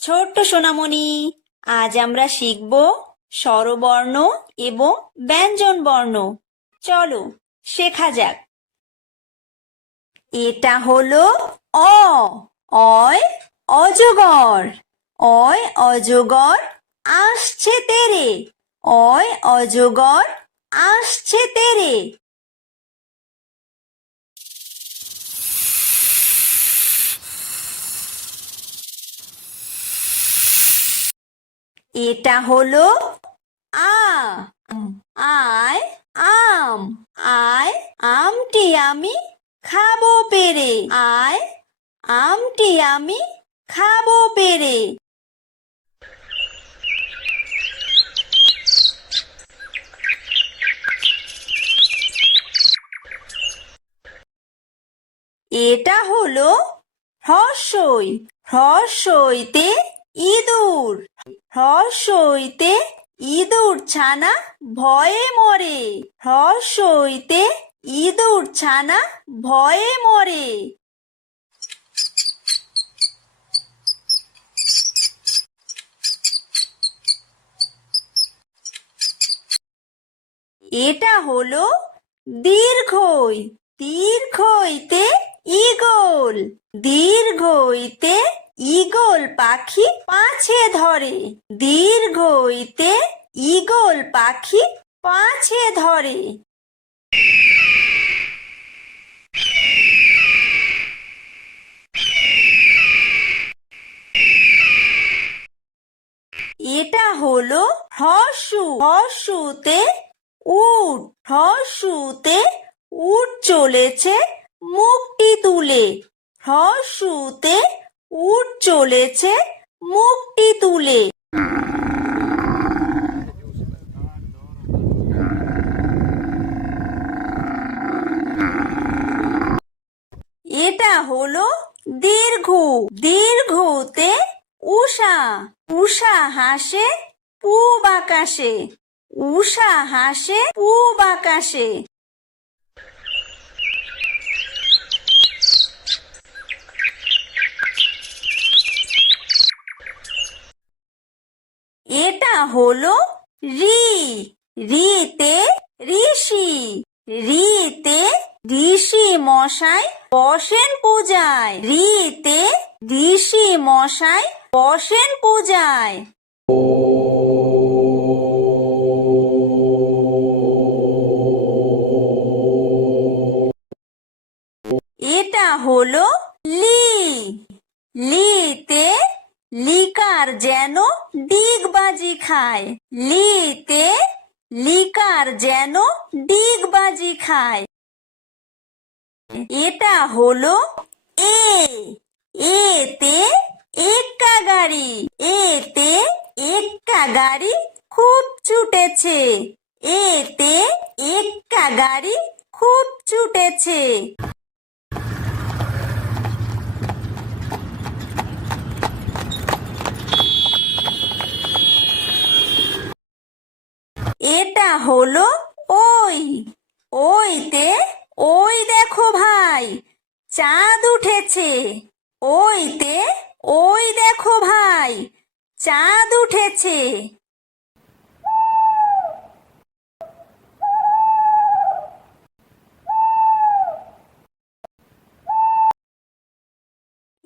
ছোট্ট সোনামণি, আজ আমরা শিখব স্বরবর্ণ এবং ব্যঞ্জন বর্ণ। চলো শেখা যাক। এটা হলো অ। অয় অজগর। অয় অজগর আসছে তেরে। অয় অজগর আসছে তেরে। এটা হলো আ। আয় আম। আয় আমটি আমি খাবো পেরে। আয় আমটি আমি খাবো পেরে। এটা হলো হ্রস্বই। হ্রস্বইতে ইঁদুর। হ্রস্বইতে ইঁদুর ছানা ভয়ে মরে। হ্রস্বইতে ইঁদুর ছানা ভয়ে মরে। এটা হলো দীর্ঘই। দীর্ঘইতে ঈগল। দীর্ঘইতে ঈগল পাখি পাছে ধরে। দীর্ঘইতে ঈগল পাখি পাছে ধরে। এটা হলো হ্রস্ব। হ্রস্বতে উট। হ্রস্বতে উট চলেছে মুখটি তুলে। হ্রস্বতে উট চলেছে মুখটি তুলে। এটা হলো দীর্ঘ। দীর্ঘতে উষা। উষা হাসে পূব আকাশে। উষা হাসে পূব আকাশে। এটা হলো ঋ। ঋতে ঋষি। ঋতে ঋষি মশাই বসেন পূজায়। ঋতে ঋষি মশাই বসেন পূজায়। এটা হলো লি। লিতে লিকার যেন ডিগবাজি খায়। লিতে লিকার যেন ডিগবাজি খায়। এটা হলো এ। এতে এক্কা গাড়ি। এতে এক্কা গাড়ি খুব ছুটেছে। এতে এক্কা গাড়ি খুব ছুটেছে। এটা হলো ওই। ওইতে ওই দেখো ভাই চাঁদ উঠেছে। ওইতে ওই দেখো ভাই চাঁদ উঠেছে।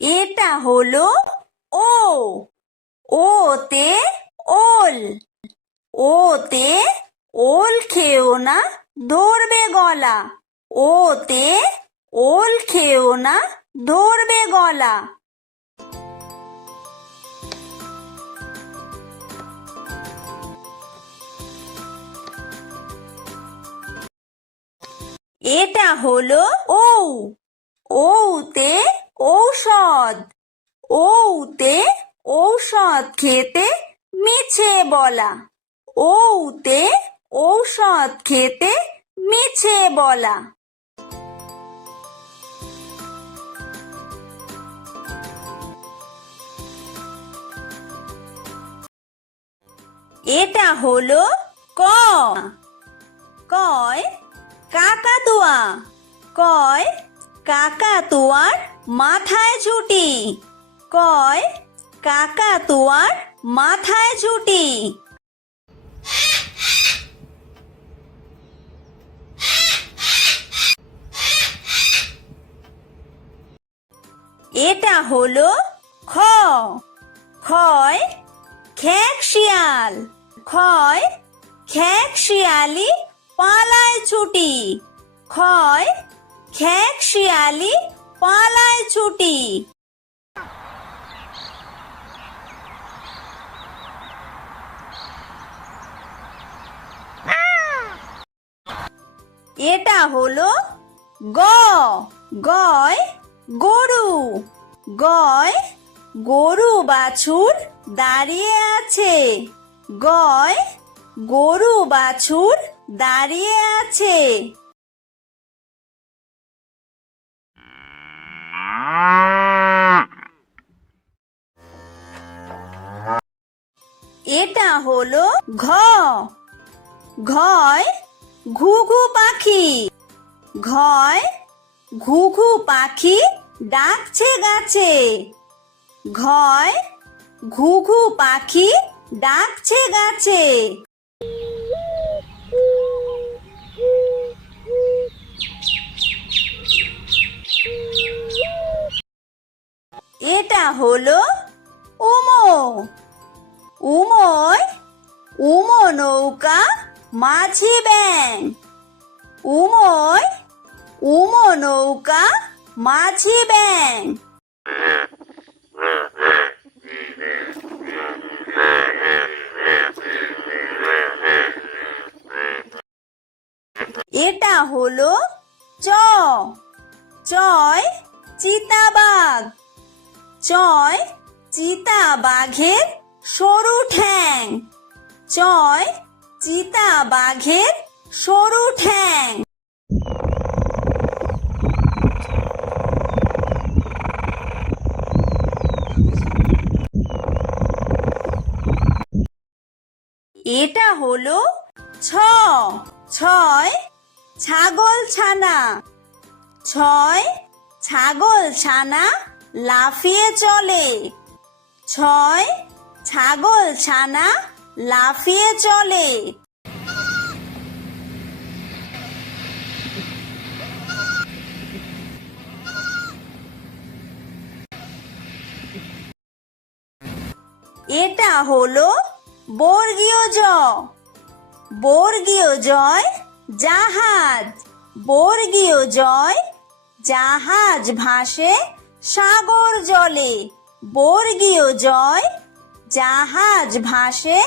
এটা হলো ও। ওতে ওল। ওতে ওল খেও না ধরবে গলা। ওতে ওল খেও না ধরবে গলা। এটা হলো ঔ। ঔতে ঔষধ। ঔতে ঔষধ খেতে মিছে বলা। ঔতে ঔষধ খেতে মিছে বলা। এটা হলো ক। কয় কাকা কাকাতুয়া। কয় কাকাতুয়ার মাথায় ঝুঁটি। কয় কাকাতুয়ার মাথায় ঝুঁটি। এটা হলো খ। খয় খেক শিয়াল। খয় খেক শিয়ালি পালায় ছুটি। খয় খেক শিয়ালি পালায় ছুটি। এটা হলো গ। গয় গরু। গয় গরু বাছুর দাঁড়িয়ে আছে। গয় গরু বাছুর দাঁড়িয়ে আছে। এটা হলো ঘ। ঘয় ঘুঘু পাখি। ঘয় ঘুঘু পাখি ডাকছে গাছে। ঘয় ঘুঘু পাখি ডাকছে গাছে। এটা হলো উমো। উমোয় উমো নৌকা মাঝি ব্যাং। উমোয় উমো নৌকা মাঝি ব্যাং। এটা হলো চ। চয় চিতাবাঘ। চয় চিতাবাঘের সরু ঠ্যাং। চয় চিতাবাঘের সরু ঠ্যাং। এটা হলো ছ। ছয় ছাগল ছানা। ছয় ছাগল ছানা লাফিয়ে চলে। ছয় ছাগল ছানা লাফিয়ে চলে। এটা হলো বর্গীয় জ। বর্গীয় জয় জাহাজ। বর্গীয় জয় জাহাজ ভাসে সাগর জলে। বর্গীয় জয় জাহাজ ভাসে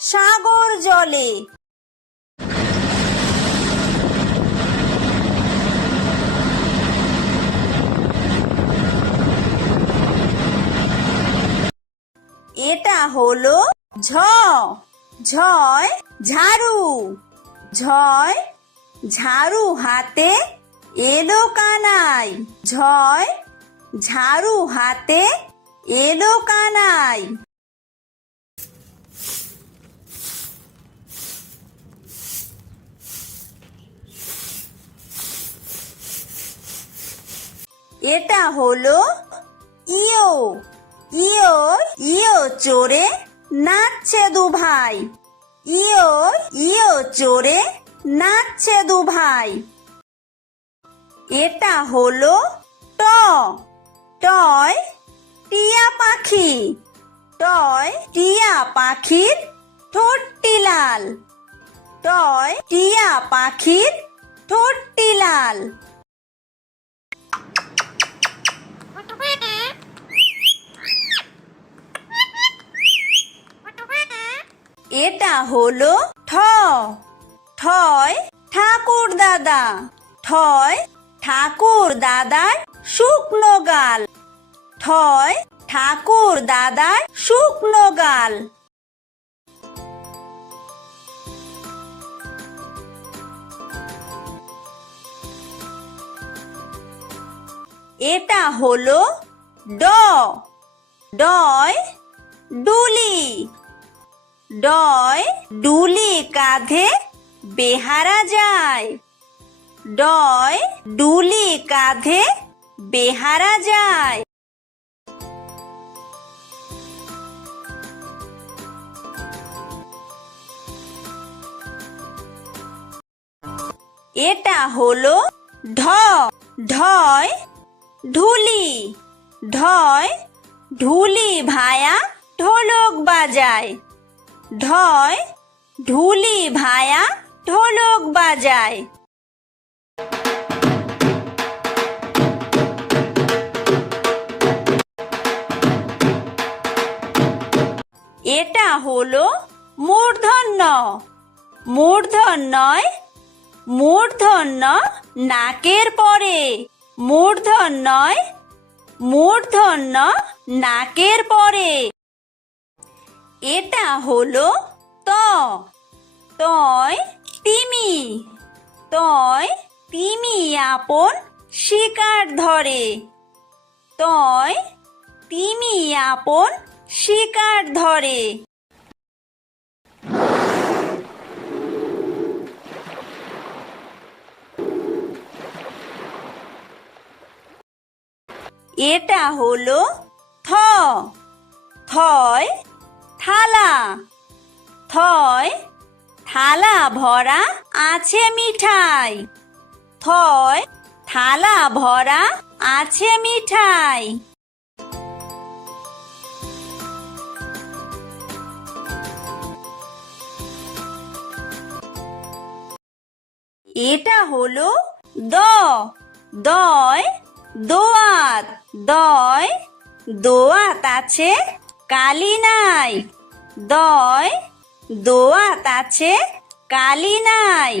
সাগর জলে। এটা হলো ঝ। ঝয় ঝাড়ু। ঝয় ঝাড়ু হাতে এলো কানাই। ঝয় ঝাড়ু হাতে এলো কানাই। এটা হলো ইয়ো। ইয়ো ইয়ো চড়ে নাচছে দু ভাই। ইয়ো ইয়ো চড়ে নাচছে দু ভাই। এটা হলো ট। টয় টিয়া পাখি। টয় টিয়া পাখির ঠোঁটটি লাল। টয় টিয়া পাখির ঠোঁটটি লাল। এটা হলো ঠ। ঠয় ঠাকুর দাদা। ঠয় ঠাকুর দাদার শুকনো গাল। ঠয় ঠাকুর দাদার শুকনো গাল। এটা হলো ড। ডয় ডুলি। ডয় ডুলি কাঁধে বেহারা যায়। ডয় ডুলি কাঁধে বেহারা যায়। এটা হলো ঢ, ঢয় ঢুলি, ঢয় ঢুলি ভায়া ঢোলক বাজায়। ঢয় ঢুলি ভায়া ঢোলক বাজায়। এটা হলো মূর্ধন্য, মূর্ধন্যয় মূর্ধন্য নাকের পরে, মূর্ধন্যয় মূর্ধন্য নাকের পরে। এটা হলো ত, তয় তিমি, তয় তিমি আপন শিকার ধরে। তয় তিমি আপন শিকার ধরে। এটা হলো থ, থয় থালা, থয় থালা ভরা আছে মিঠাই। থয় থালা ভরা আছে মিঠাই। এটা হলো দ, দয় দোয়াত, দয় দোয়াত আছে কালি নাই। দয় দোয়াত আছে কালি নাই।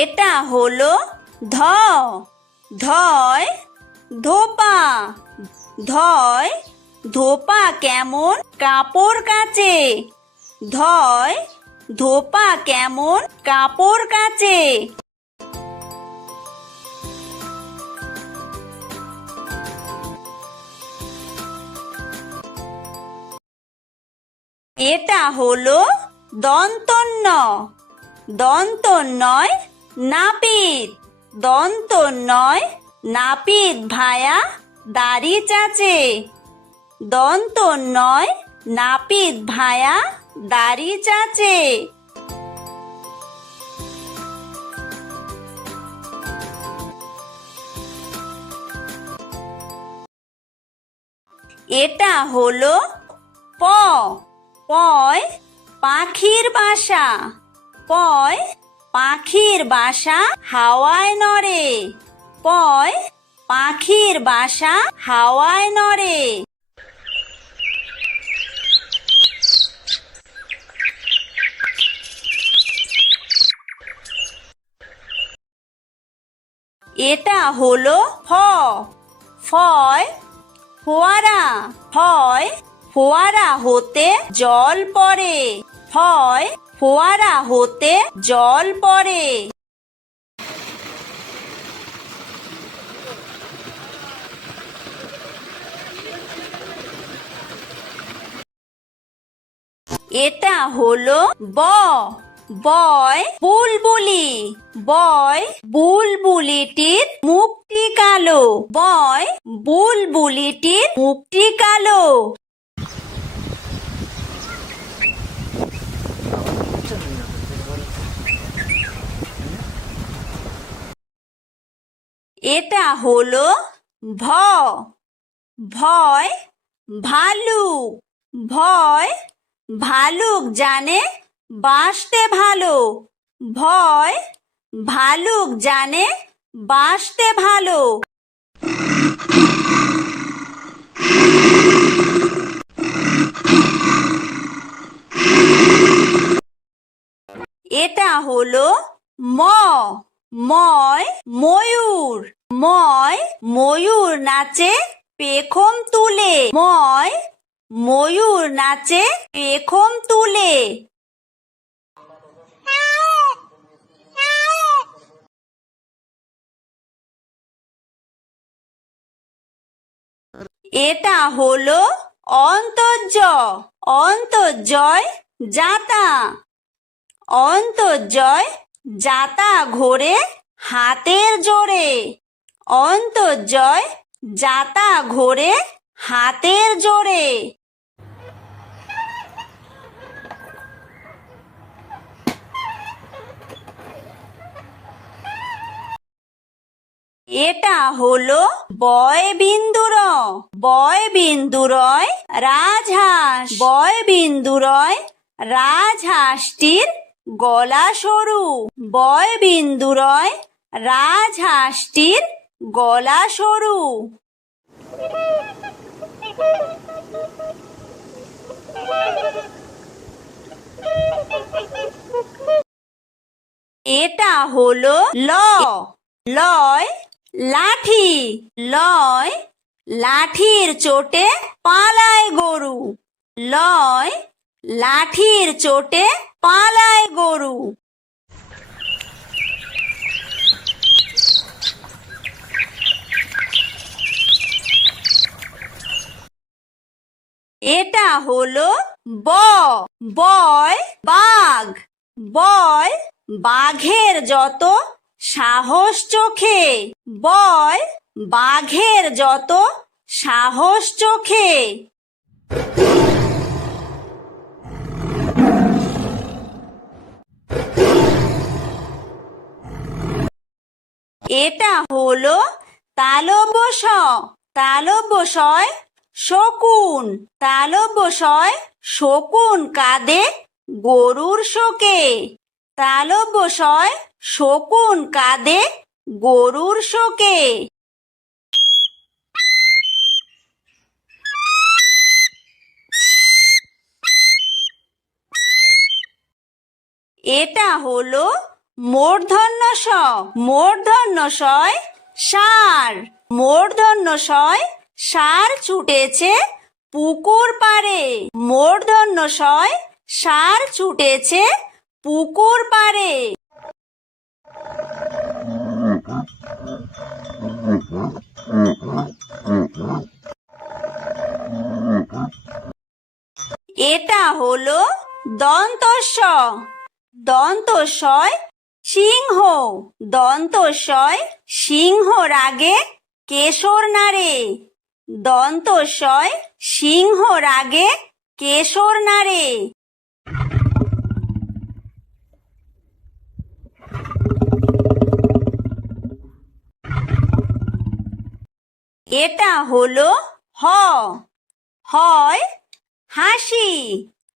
এটা হলো ধ, ধয় ধোপা, ধয় ধোপা কেমন কাপড় কাচে। ধয় ধোপা কেমন কাপড় কাচে। এটা হলো দন্তন্য, দন্তন্যয় নাপিত, দন্তন্যয় নাপিত ভায়া দাড়ি চাচে। দন্তন্যয় নাপিত ভায়া দাড়ি চাচে। এটা হলো প, পয় পাখির বাসা, পয় পাখির বাসা হাওয়ায় নড়ে। পয় পাখির বাসা হাওয়ায় নড়ে। এটা হলো ফ, ফয় ফোয়ারা, ফয় ফোয়ারা হতে জল পড়ে। ফয় ফোয়ারা হতে জল পড়ে। এটা হলো ব, বয় বুলবুলি, বয় বুলবুলিটির মুখটি কালো। বয় বুলবুলিটির মুখটি কালো। এটা হলো ভ, ভয় ভালুক, ভয় ভালুক জানে বাসতে ভালো। ভয় ভালুক জানে বাসতে ভালো। এটা হলো ম, ময় ময়ূর, ময় ময়ূর নাচে পেখম তুলে। ময় ময়ূর নাচে পেখম তুলে। এটা হলো অন্তর্য অন্তর্জয় যাতা অন্তর্জয় যাতা ঘোরে হাতের জোরে অন্তর্জয় যাতা ঘোরে হাতের জোরে এটা হলো বয় বিন্দুর বয় বিন্দুরয় রাজহাঁস বয় বিন্দুরয় রাজহাঁসটির গলা সরু বয় বিন্দুরয় রাজহাঁসটির গলা সরু এটা হলো ল লয় লাঠি লয় লাঠির চোটে পালায় গরু লয় লাঠির চোটে পালায় গরু এটা হলো বয় বাঘ বয় বাঘের যত সাহস চোখে বয় বাঘের যত সাহস চোখে এটা হলো তালব্য তালব্যশয় শকুন তালব্যশয় শকুন কাঁদে গরুর শোকে তালব্যশয় শকুন কাঁদে গরুর শোকে এটা হলো মূর্ধন্য ষ মূর্ধন্য শয় ষাঁড় মূর্ধন্য শয় ষাঁড় ছুটেছে পুকুর পাড়ে মূর্ধন্য শয় ষাঁড় ছুটেছে পুকুর পাড়ে এটা হলো দন্তস্ব দন্তস্বয় সিংহ দন্তস্বয় সিংহ রাগে কেশর নাড়ে দন্তস্বয় সিংহ রাগে কেশর নাড়ে এটা হলো হয় হাসি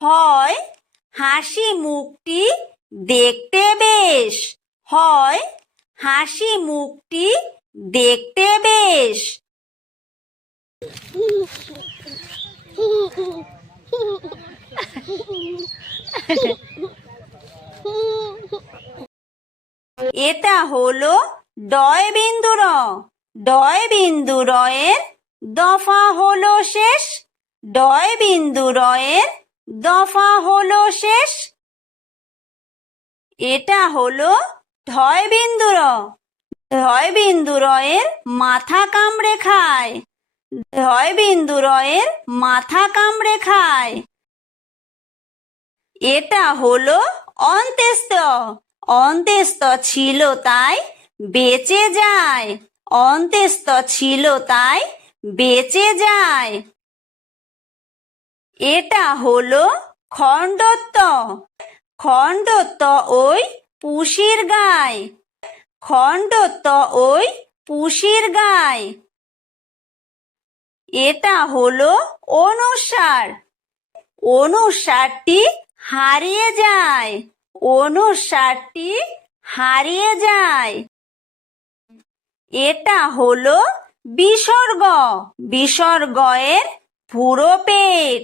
হয় হাসি মুখটি দেখতে বেশ হয় হাসি মুখটি দেখতে বেশ এটা হলো ডয় বিন্দুর ডয় বিন্দুরয়ের দফা হলো শেষ ডয় বিন্দুরয়ের দফা হলো শেষ এটা হলো ঢয় বিন্দুর ঢয় বিন্দুরয়ের মাথা কামড়ে খায় ঢয় বিন্দুরয়ের মাথা কামড়ে খায় এটা হলো অন্ত্যেস্ত অন্ত্যেস্ত ছিল তাই বেঁচে যায় অন্ত্যেস্ত ছিল তাই বেঁচে যায় এটা হলো খণ্ডত্ব খণ্ডত্ব ওই পুষির গায় খণ্ডত্ব ওই পুষির গায় এটা হলো অনুসার অনুসারটি হারিয়ে যায় অনুসারটি হারিয়ে যায় এটা হলো বিসর্গ বিসর্গয়ের পুরো পেট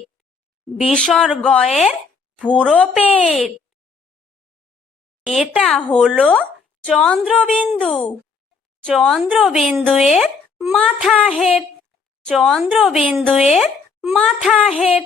বিসর্গয়ের পুরো পেট এটা হলো চন্দ্রবিন্দু চন্দ্রবিন্দুয়ের মাথা হেড চন্দ্রবিন্দুয়ের মাথা হেড